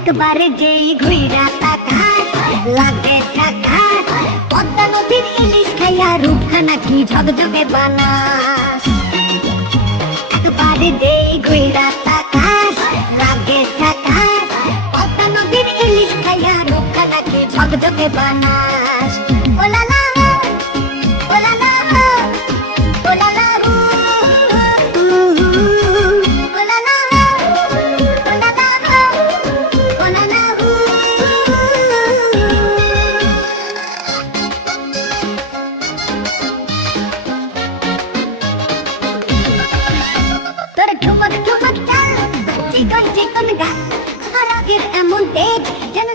একবারে যেই ঘুইরা তাকাস লাগে ঝাকাস পদ্মা নদীর ইলিশ খাইয়া রূপখানা কি ঝকঝকে বানাস। একবারে যেই ঘুইরা ঝক ঝকে বানাস ওলা লা ঠুমক ঠুমক চাল চিকন চিকন গা আর এমন তেজ, যেন